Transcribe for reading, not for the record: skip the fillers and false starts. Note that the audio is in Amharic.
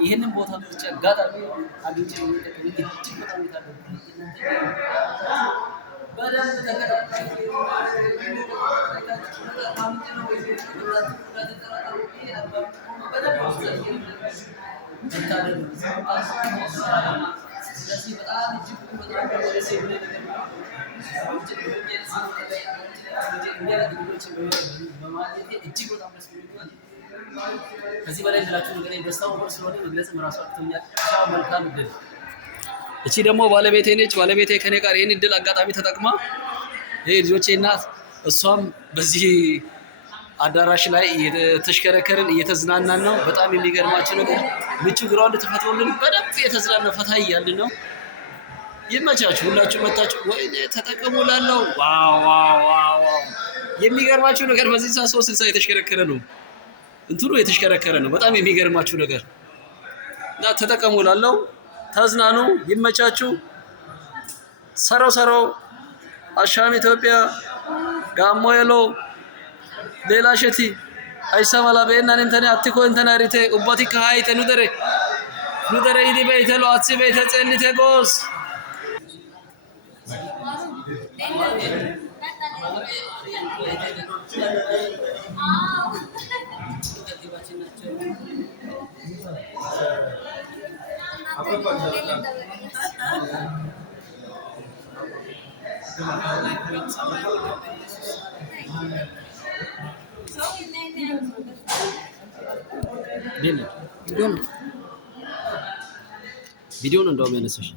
ይሄንን ቦታ ብቻ አጋጣሚ አግኝቼ የሚጠቅም እጅግ በጣም የታደልኩ በደንብ ተከታታይ ከዚህ በላይ ልላችሁ ነገር ደስታው ወር ስለሆነ መግለጽ ራሱ አጥቶኛል። ቻው መልካም እድል። እቺ ደግሞ ባለቤቴ ነች። ባለቤቴ ከኔ ጋር ይሄን እድል አጋጣሚ ተጠቅማ ልጆቼ እናት እሷም በዚህ አዳራሽ ላይ እየተሽከረከርን እየተዝናናን ነው። በጣም የሚገርማችሁ ነገር ምቹ ግራውንድ ተፈጥሮልን በደንብ እየተዝናና ፈታ እያልን ነው። ይመቻችሁ፣ ሁላችሁ መታችሁ ወይኔ ተጠቀሙ ላለው ዋው የሚገርማችሁ ነገር በዚህ ሰዓት 360 የተሽከረከረ ነው። እንትኑ የተሽከረከረ ነው። በጣም የሚገርማችሁ ነገር እና ተጠቀሙ ላለው ተዝናኑ፣ ይመቻችሁ። ሰረው አሻም ኢትዮጵያ ጋሞ የሎ ሌላ ሸቲ አይሰማላ በእናን እንተነ አትኮ እንተና ሪቴ ኡባቲ ከሃይተ ኑደረ ይዲ በይተሎ አትሲ በይተ ጸልቴ ጎስ ቪዲዮን እንደውም ያነሳሽ